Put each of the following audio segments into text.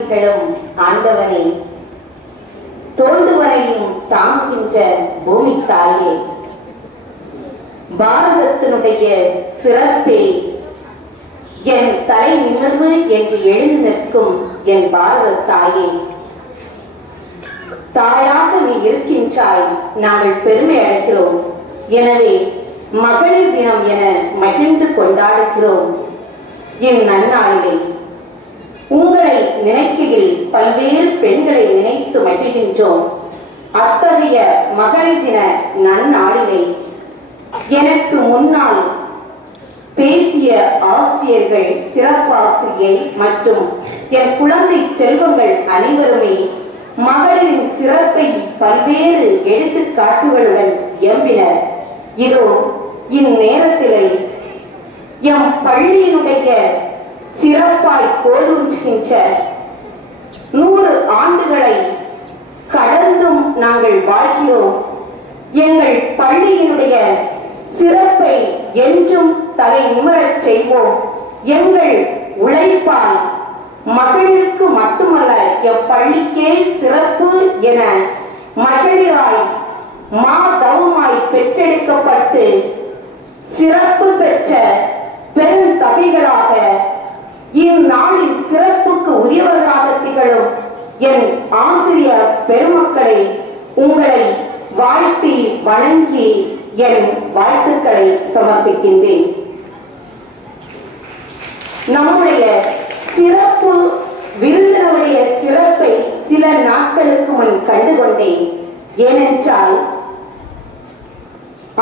ஆண்டவனே, தோன்றுவரையும் தாங்குகின்ற பூமி தாயே, பாரதத்தினுடைய சிறப்பே என் தலை நிமிர்வு என்று எழுந்து நிற்கும் என் பாரத தாயே, தாயாக நீ இருக்கின்றாய், நாங்கள் பெருமை அடைகிறோம். எனவே மகளிர் தினம் என மகிழ்ந்து கொண்டாடுகிறோம். இந்நன்னாளிலே உங்களை நினைக்கையில் பல்வேறு பெண்களை நினைத்து மகிழ்கின்றோம். அத்தகைய மகளிர் தின நன்னாளிலே எனக்கு முன்னால் பேசிய ஆசிரியர்கள், சிறப்பாசிரியை மற்றும் என் குழந்தை செல்வங்கள் அனைவருமே மகளிரின் சிறப்பை பல்வேறு எடுத்துக்காட்டுகளுடன் எம்பினர். இதோ இந்நேரத்திலே எம் பள்ளியினுடைய சிறப்பாய் கோலுகின்ற 100 ஆண்டுகளை கடந்தும் நாங்கள் வாழ்கிறோம். எங்கள் பள்ளியினுடைய சிறப்பை என்றும் தலை நிமிரச் செய்வோம். எங்கள் உழைப்பால் மகளிருக்கு மட்டுமல்ல, எப்பள்ளிக்கே சிறப்பு என மகளிராய் மாதவமாய் பெற்றெடுக்கப்பட்டு சிறப்பு பெற்ற பெருந்தகைகளாக இந்நாளின் சிறப்புக்கு உரியவர்களாக திகழும் என் ஆசிரியர் பெருமக்களை உங்களை வாழ்த்தி வணங்கி என் வாழ்த்துக்களை சமர்ப்பிக்கின்றேன். நம்முடைய சிறப்பு விருந்தினுடைய சிறப்பை சில நாட்களுக்கு முன் கண்டுகொண்டேன். ஏனென்றால்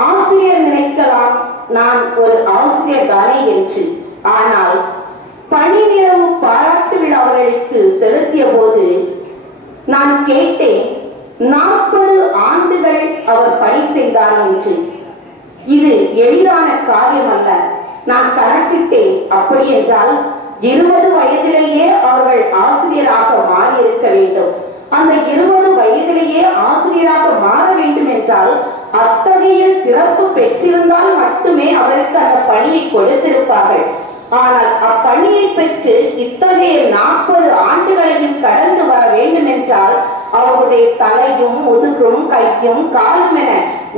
ஆசிரியர் நினைக்கலாம் நான் ஒரு ஆசிரியர் தானே என்று. ஆனால் பணி நிறைவு பாராட்டு விழா அவர்களுக்கு செலுத்திய போது நான் கேட்டேன், 40 ஆண்டுகள் அவர் பணி செய்தார் என்று. இது எளிதான காரியம் அல்ல. நான் கணக்கிட்டேன். அப்படி என்றால் 20 வயதிலேயே அவர்கள் ஆசிரியராக மாறி இருக்க வேண்டும். அந்த 20 வயதிலேயே ஆசிரியராக மாற வேண்டும் என்றால் அத்தகைய சிறப்பு பெற்றிருந்தால் மட்டுமே அவருக்கு அந்த பணியை கொடுத்திருப்பார்கள். ஆனால் அப்பணியை பெற்று இத்தகைய 40 ஆண்டுகளையும் கடந்து வர வேண்டும் என்றால் அவருடைய தலையும் முதுகும் கையும் காலும் என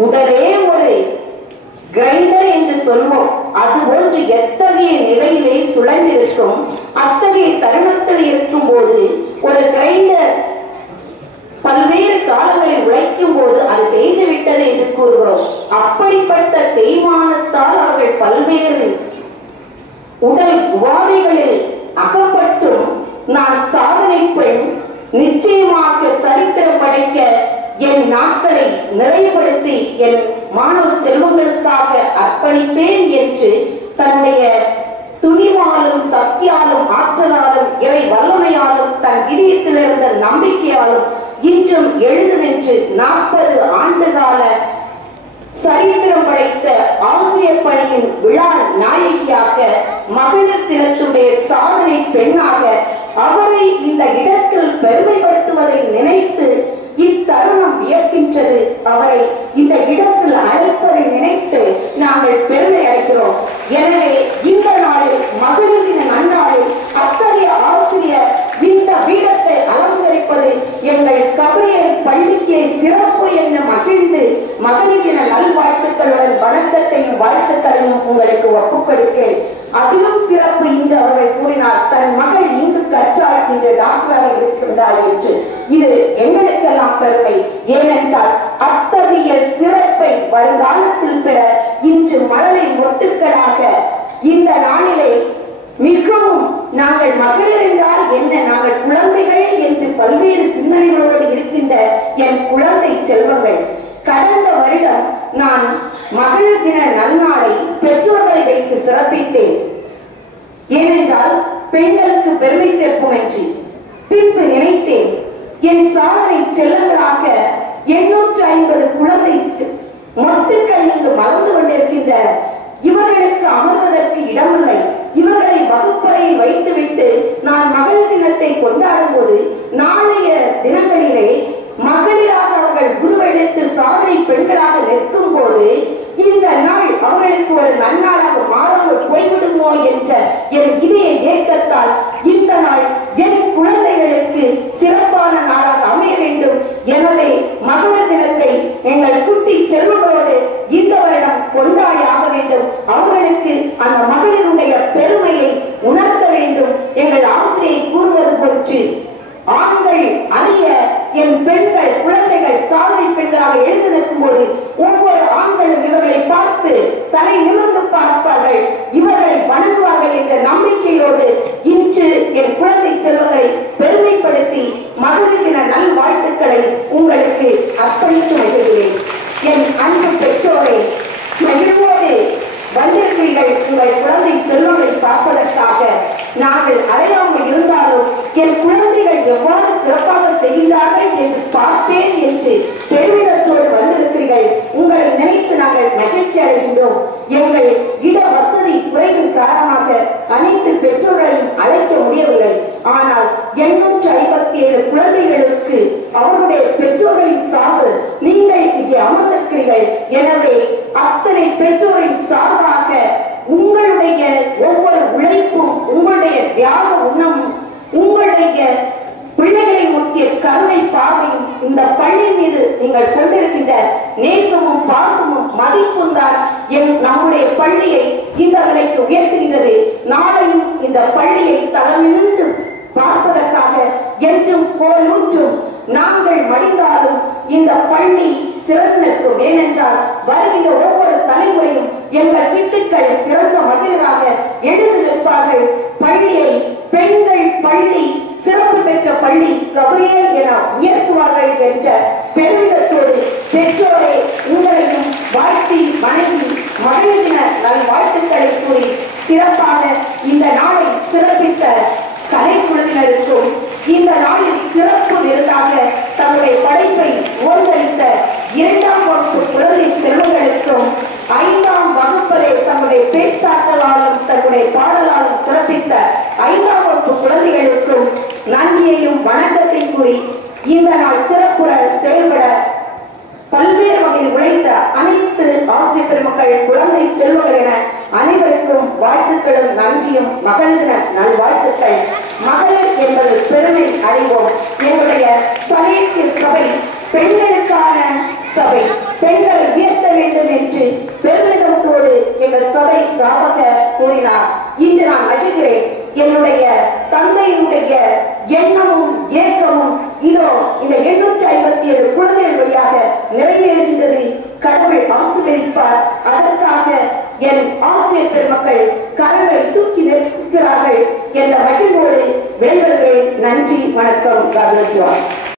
உடலே ஒரு கிரைண்டர் என்று சொல்வோம். அதுபோன்று எத்தகைய நிலையிலே சுழன்றிருக்கும். அத்தகைய தருணத்தில் இருக்கும் போது ஒரு கிரைண்டர் பல்வேறு காலங்களில் உழைக்கும் போது அது தேய்ந்து விட்டது என்று கூறுகிறோம். அப்படிப்பட்ட தேய்மானத்தால் அவர்கள் பல்வேறு உடல் உபாதைகளில் அகப்பட்டும் நான் சாதனை பெண், நிச்சயமாக சரித்திரம் படைக்க என் நாட்களை நிறைவுபடுத்தி என் மாணவ செல்வங்களுக்காக அர்ப்பணிப்பேன் என்று தன்னுடைய துணிவாலும் சக்தியாலும் ஆற்றலாலும் இறை வல்லமையாலும் தன் இதயத்தில் இருந்த நம்பிக்கையாலும் இன்றும் எழுந்து நின்று 40 ஆண்டுகால சரித்திரம் படைத்த ஆசிரியர் பணியின் விழா நாயகியாக மகளிர் தினத்துடைய சாதனை பெண்ணாக அவரை இந்த இடத்தில் பெருமைப்படுத்துவதை நினைத்து இத்தருணம் வியக்கின்றது. அவரை இந்த இடத்தில் அழைப்பதை நினைத்து நாங்கள் பெருமை அடைகிறோம். எனவே இந்த நாளில் மகளிர் தின நன்னாளில் அத்தகைய ஆசிரியர் இந்த வீடத்தை அலங்கரிப்பது எங்கள் கபடியர் பள்ளிக்கு சிறப்பு என மகிழ்ந்து மகளிர் தின நல்வாழ்த்துக்களுடன் வணக்கத்தையும் வாழ்த்துக்களையும் உங்களுக்கு ஒப்புக்கொடுக்கிறேன். அதிலும் சிறப்பு இன்று அவர்கள் கூறினார், தன் மகள் இங்கு கற்றால் இன்று டாக்டராக இருக்கின்றார் என்று. இது எங்களுக்கெல்லாம் பெருமை. ஏனென்றால் அத்தகைய சிறப்பை வருங்காலத்தில் பெற இன்று மலரை மொட்டுக்களாக இந்த நாளிலே மிகவும் நாங்கள் மகளிர் என்றால் என்ன, நாங்கள் குழந்தைகள் என்று பல்வேறு சிந்தனைகளோடு இருக்கின்ற என் குழந்தை செல்வங்கள், கடந்த வருடம் நான் மகளிர் தின நன்னாளை பெற்றோர்களை வைத்து சிறப்பித்தேன். ஏனென்றால் பெண்களுக்கு பெருமை சேர்ப்போம் என்று. பின்பு நினைத்தேன், என் சாதனை செல்லங்களாக 850 குழந்தை மொட்டுக்கள் இங்கு மறந்து கொண்டிருக்கின்ற இவர்களுக்கு அமர்வதற்கு இடமில்லை. இவர்களை வகுப்பறையில் வைத்துவிட்டு நான் மகளிர் தினத்தை கொண்டாடும் போது நாளைய தினங்களிலே மகளிராக அவர்கள் குருவெடுத்து சாதனை பெண்களாக நிற்கும் போது இந்த நாள் அவர்களுக்கு ஒரு நன்னாளாக மாறாமல் போய்விடுமோ என்ற என் இதய ஏக்கத்தால் இந்த நாள் என் குழந்தைகளை செல்வங்களோடு இந்த வருடம் கொண்டாடி ஆக வேண்டும். அவர்களுக்கு அந்த மகளிருடைய பெருமையை உணர்த்த வேண்டும். எங்கள் ஆசிரியை கூறுவது போன்று ஆண்கள் அறிய என் பெண்கள் குழந்தைகள் சாதனை பெண்களாக எழுந்து நிற்கும் போது ஒவ்வொரு ஆண்களும் இவர்களை பார்த்து தலை நிமிர்ந்து பார்ப்பார்கள், இவர்களை வணங்குவார்கள் என்ற நம்பிக்கையோடு இன்று என் குழந்தை செல்வங்களை பெருமைப்படுத்தி மகளிர் தின நல் வாழ்த்துக்களை உங்களுக்கு அர்ப்பணித்து வருகிறேன். என் அன்பு பெற்றோரை, மகிழ்வோடு வந்திருக்கிறீர்கள். உங்கள் குழந்தை செல்வங்களை பார்ப்பதற்காக நாங்கள் அறையாமல் இருந்தாலும் என் குழந்தைகள் எவ்வாறு சிறப்பாக செய்கிறார்கள் என்று பார்ப்பேன் என்று பெருமிதத்தோடு வந்திருக்கிறீர்கள். உங்களை நினைத்து நாங்கள் மகிழ்ச்சி அடைகின்றோம். எங்கள் இட வசதி குறைவின் காரணமாக அனைத்து பெற்றோர்களையும் அழைக்க முடியவில்லை. ஆனால் 857 குழந்தைகளுக்கு அவருடைய பெற்றோர்களின் சார்பு நீங்கள் இங்கே அமர்ந்திருக்கிறீர்கள். எனவே அத்தனை பெற்றோரின் சார்பாக உங்களுடைய ஒவ்வொரு உழைப்பும், உங்களுடைய தியாக உண்ணமும், உங்களுடைய பிள்ளைகளை நோக்கிய கருணை பார்வையும், இந்த பள்ளி மீது நீங்கள் கொண்டிருக்கின்ற நேசமும் பாசமும் மதிப்பும் தான் நம்முடைய பள்ளியை இந்த நிலைக்கு உயர்த்துகின்றது. நாளையும் இந்த பள்ளியை தரமிருந்து பார்ப்பதற்காக என்றும் கோலூற்றும் நாங்கள் மடிந்தாலும் இந்த பள்ளி சிறந்து நிற்கும். ஏனென்றால் வருகின்ற ஒவ்வொரு தலைமுறையும் எங்கள் சிட்டுக்கள் சிறந்த மகளிராக எழுந்து நிற்பார்கள். பள்ளியை பெண்கள் பள்ளி, சிறப்பு பெற்ற பள்ளி கபிரியல் என உயர்த்துவார்கள் என்ற பெருமிதத்தோடு பெற்றோரை உங்களையும் வாழ்த்தி வணங்கி மகளிர் தின நல் வாழ்த்துக்களை கூறி சிறப்பாக இந்த நாளை சிறப்பித்த கலைக்குழுவினருக்கும் இந்த நாளில் சிறப்பு விருதாக தன்னுடைய படைப்பை ஓய்வளித்த 2ஆம் வகுப்பு குழந்தை செல்வங்களுக்கும் 5ஆம் வகுப்பிலே தன்னுடைய பேச்சாற்றலாலும் தன்னுடைய பாடலாலும் சிறப்பித்த 5ஆம் வகுப்பு குழந்தைகளுக்கும் நன்றியையும் வணக்கத்தை கூறி இந்த நாள் சிறப்புற செயல்பட பல்வேறு வகையில் உழைத்த அனைத்து ஆசிரியர் பெருமக்கள், குழந்தை செல்வங்கள் என அனைவருக்கும் வாழ்த்துக்களும் நன்றியும் மகளிர் நல்வாழ்த்துக்கள். மகளிர் என்பது பெருமை அறிவோம். என்னுடைய சமேத்திய சபை பெண்களுக்கான சபை, பெண்களை உயர்த்த வேண்டும் என்று பெருமிதத்தோடு எங்கள் சபை ஸ்தாபகர் கூறினார். இன்று நான் மகிழ்கிறேன். என்னுடைய தந்தையினுடைய எண்ணமும் ஏக்கமும் இதோ இந்த 857 குழந்தைகள் வழியாக நிறைவேறுகின்றது. கடவுள் ஆசீர்வதிப்பார். அதற்காக என் ஆசிரியர் பெருமக்கள் கரங்களை தூக்கி நிற்கிறார்கள் என்ற மகிழ்வோடு வேண்டுகிறேன். நன்றி, வணக்கம்.